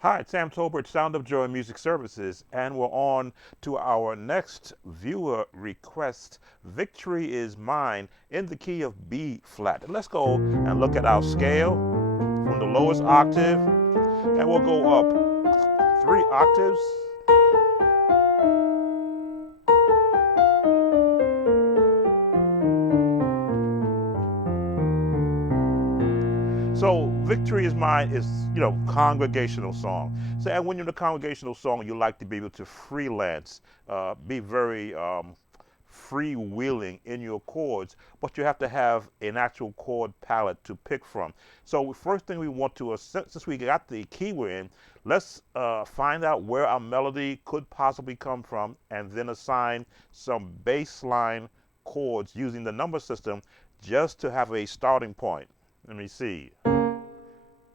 Hi, it's Sam Tolbert, Sound of Joy Music Services, and we're on to our next viewer request. Victory is Mine in the key of B flat. And let's go and look at our scale from the lowest octave, and we'll go up 3 octaves. So Victory is Mine is, congregational song. So and when you're in a congregational song, you like to be able to freelance, be very freewheeling in your chords, but you have to have an actual chord palette to pick from. So first thing we want to, since we got the key we're in, let's find out where our melody could possibly come from, and then assign some baseline chords using the number system just to have a starting point. Let me see.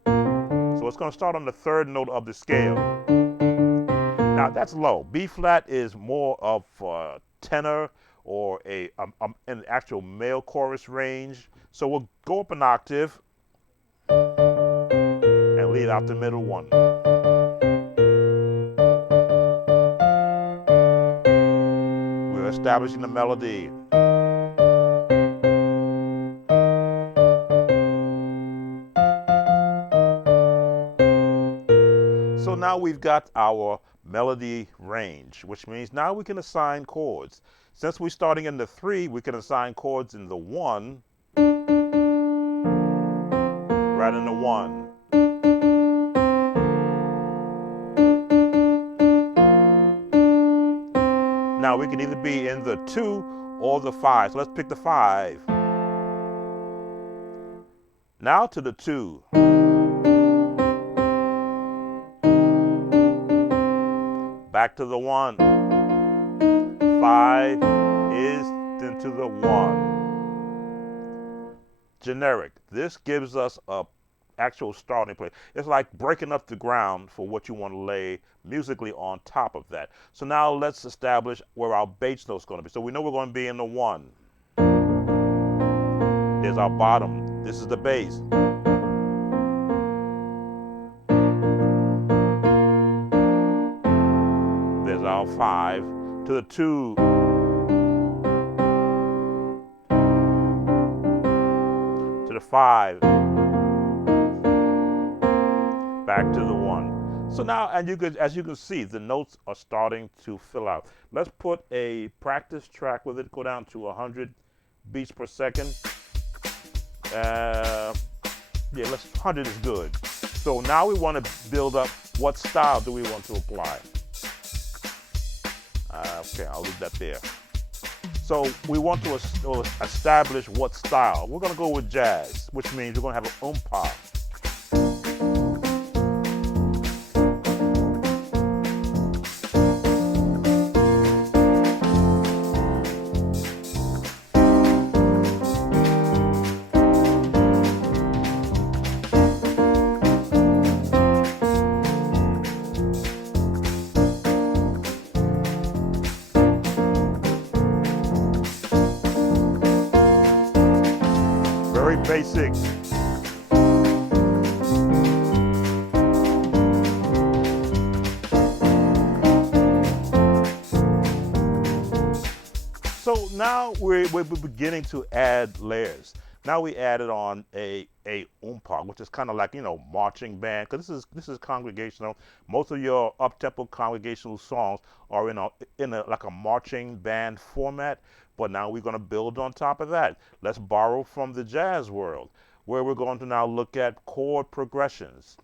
So it's going to start on the third note of the scale. Now that's low. B flat is more of a tenor or an actual male chorus range. So we'll go up an octave and leave out the middle one. We're establishing the melody. So now we've got our melody range, which means now we can assign chords. Since we're starting in the 3, we can assign chords in the 1, right in the 1. Now we can either be in the 2 or the 5. So let's pick the 5. Now to the 2. Back to the 1. 5 is into the 1. Generic. This gives us a actual starting place. It's like breaking up the ground for what you want to lay musically on top of that. So now let's establish where our bass note's going to be. So we know we're going to be in the 1. There's our bottom. This is the bass. There's our 5 to the 2. To the 5. Back to the 1. So now, as you can see, the notes are starting to fill out. Let's put a practice track with it. Go down to 100 beats per second. Yeah, 100 is good. So now we want to build up. What style do we want to apply? Okay, I'll leave that there. So we want to establish what style. We're going to go with jazz, which means we're going to have an umpa. Very basic. So now we're beginning to add layers. Now we added on a umpa, which is kind of like, marching band, because this is congregational. Most of your up-tempo congregational songs are in a like a marching band format, but now we're going to build on top of that. Let's borrow from the jazz world, where we're going to now look at chord progressions.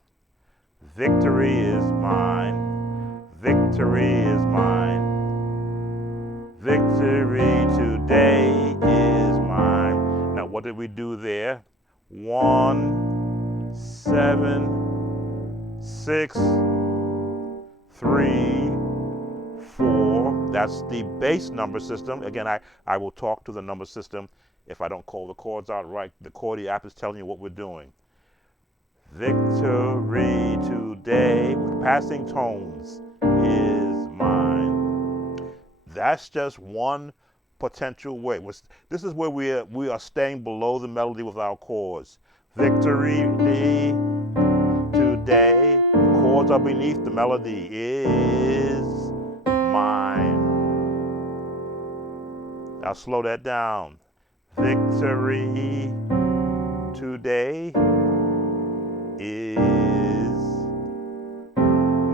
Victory is mine. Victory is mine. Victory today is mine. Now, what did we do there? 1, 7, 6, 3, 4. That's the bass number system. Again, I will talk to the number system if I don't call the chords out right. The chordy app is telling you what we're doing. Victory today, with passing tones, is mine. That's just one potential way. This is where we are staying below the melody with our chords. Victory today, chords are beneath, the melody is mine. I'll slow that down. Victory today is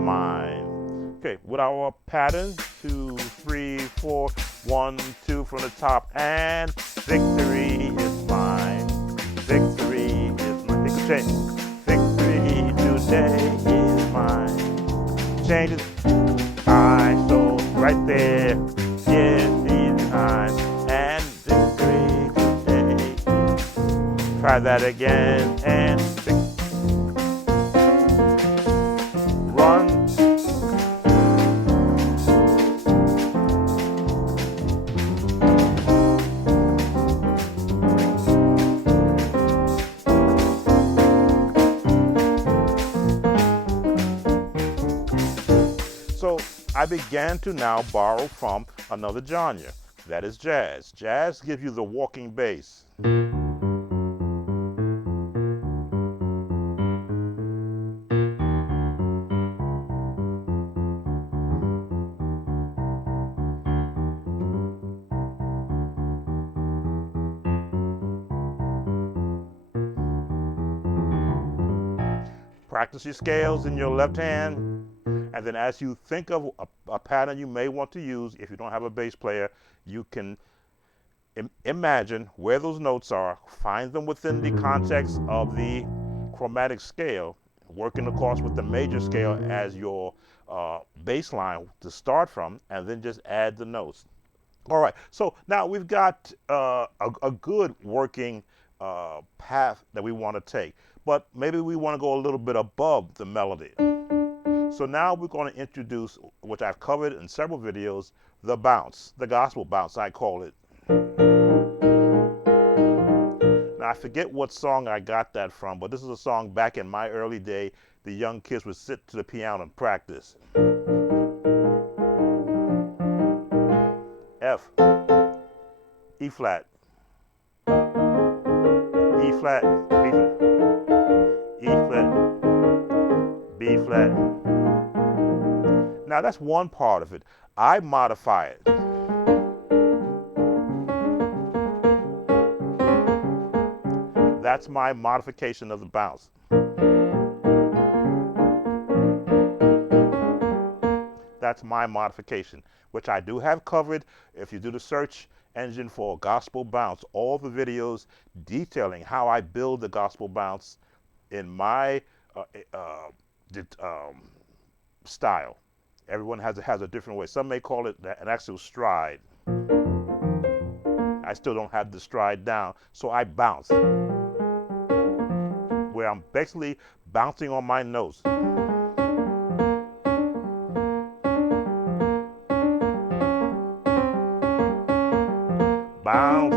mine. Okay, with our pattern, 2, 3, 4, 1, 2 from the top, and victory is mine. Victory is mine. Take a change. Victory today is mine. Change it. So right there, yes, these time, and victory today. Try that again, and run. So I began to now borrow from another genre, that is jazz. Jazz gives you the walking bass. Practice your scales in your left hand, and then as you think of a pattern you may want to use, if you don't have a bass player, you can imagine where those notes are, find them within the context of the chromatic scale, working of course with the major scale as your bass line to start from, and then just add the notes. All right, so now we've got a good working path that we want to take, but maybe we want to go a little bit above the melody. So now we're going to introduce, which I've covered in several videos, the bounce, the gospel bounce, I call it. Now I forget what song I got that from, but this is a song back in my early day. The young kids would sit to the piano and practice. F, E flat, E flat, B flat, E flat, B flat. Now that's one part of it. I modify it. That's my modification of the bounce. That's my modification, which I do have covered. If you do the search engine for gospel bounce, all the videos detailing how I build the gospel bounce in my style. Everyone has a different way. Some may call it an actual stride. I still don't have the stride down, so I bounce, where I'm basically bouncing on my notes. Bounce.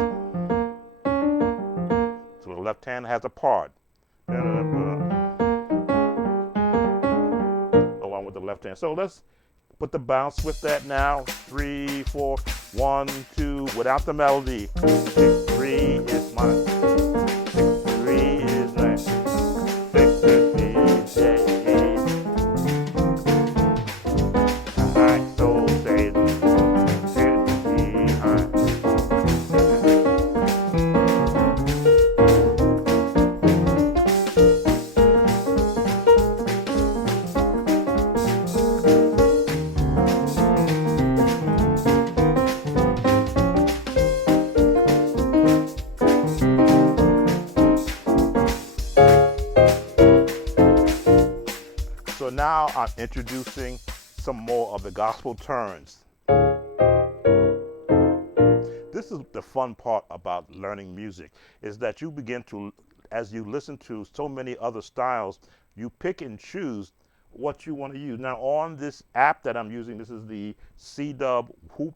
So the left hand has a part. Along with the left hand. So let's put the bounce with that now. 3, 4, 1, 2, without the melody. 3 is mine. 3 is mine. 6 is I so say So now I'm introducing some more of the gospel turns. This is the fun part about learning music, is that you begin to, as you listen to so many other styles, you pick and choose what you want to use. Now on this app that I'm using, this is the C-Dub Hoop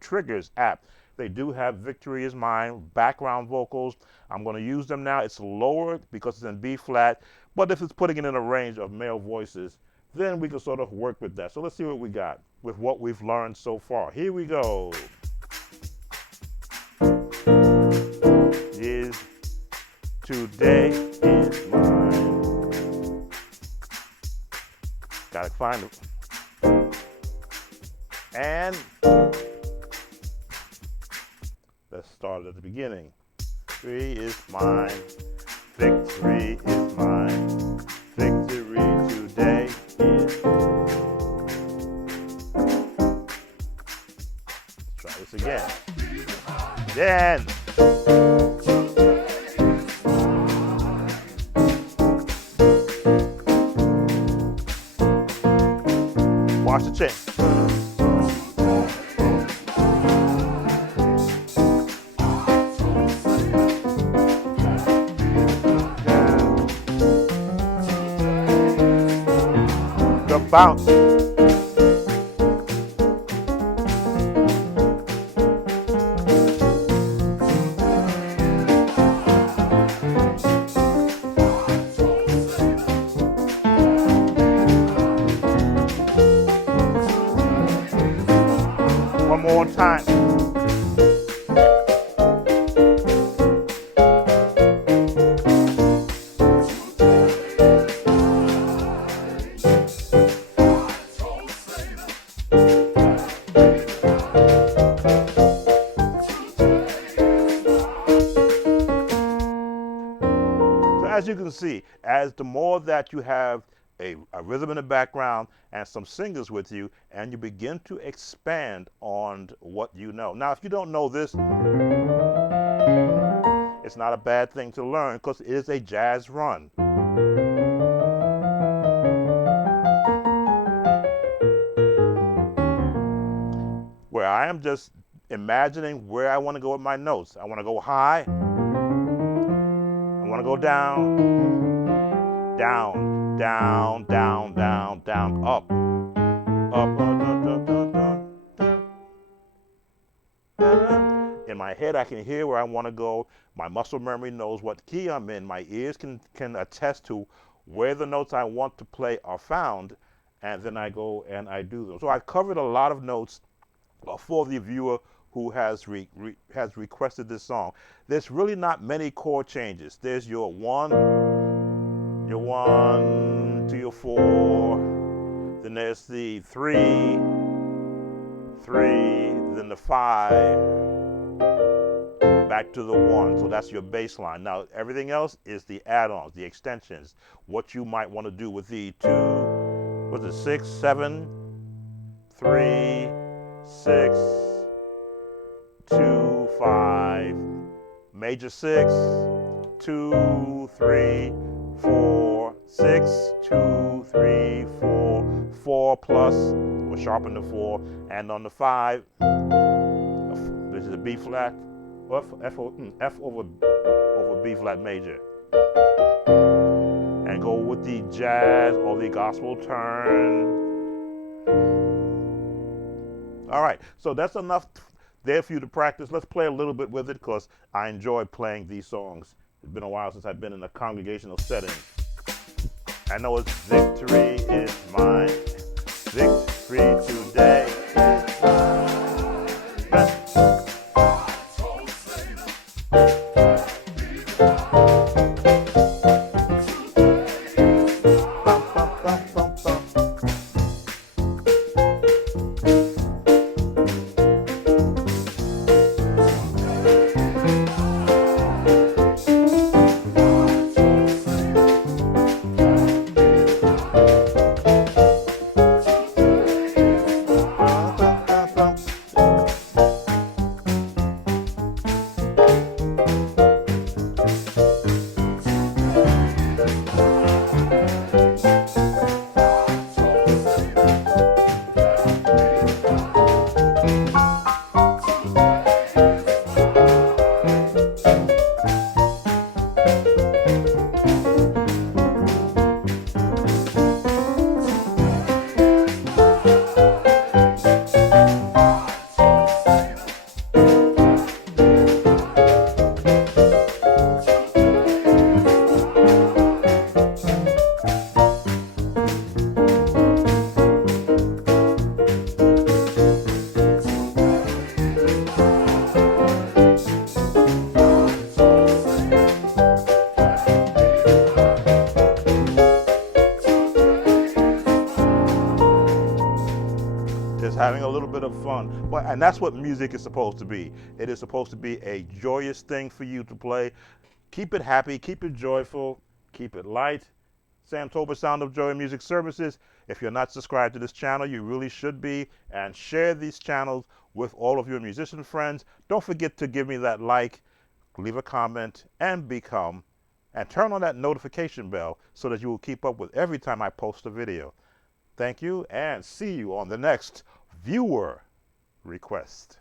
Triggers app. They do have Victory Is Mine background vocals. I'm going to use them now. It's lowered because it's in B flat, but if it's putting it in a range of male voices, then we can sort of work with that. So let's see what we got with what we've learned so far. Here we go. Today is mine. find it. And let's start at the beginning. Victory is mine. Victory is mine. Victory today is. Let's try this again. Again. Watch the chain. The bounce. One more time. So as you can see, as the more that you have a rhythm in the background and some singers with you, and you begin to expand on what you know. Now, if you don't know this, it's not a bad thing to learn because it is a jazz run. Where I am just imagining where I want to go with my notes. I want to go high. I want to go down, down, down, down, down, down, up, up, in my head, I can hear where I want to go. My muscle memory knows what key I'm in. My ears can attest to where the notes I want to play are found, and then I go and I do them. So I covered a lot of notes for the viewer who has requested this song. There's really not many chord changes. There's your 1 to your 4, then there's the 3, then the 5, back to the 1. So that's your bass line. Now everything else is the add-ons, the extensions, what you might want to do with the 2, what's it, 6, 7, 3, 6, 2, 5, major 6, 2, 3, 4, 6, 2, 3, 4, 4 plus, we'll sharpen the 4, and on the 5, this is a B flat, F over B flat major. And go with the jazz or the gospel turn. All right, so that's enough there for you to practice. Let's play a little bit with it because I enjoy playing these songs. It's been a while since I've been in a congregational setting. I know it's victory is mine. Victory today is mine. having a little bit of fun. And that's what music is supposed to be. It is supposed to be a joyous thing for you to play. Keep it happy, keep it joyful, keep it light. Sam Tolbert, Sound of Joy Music Services. If you're not subscribed to this channel, you really should be. And share these channels with all of your musician friends. Don't forget to give me that like, leave a comment, and turn on that notification bell so that you will keep up with every time I post a video. Thank you, and see you on the next viewer request.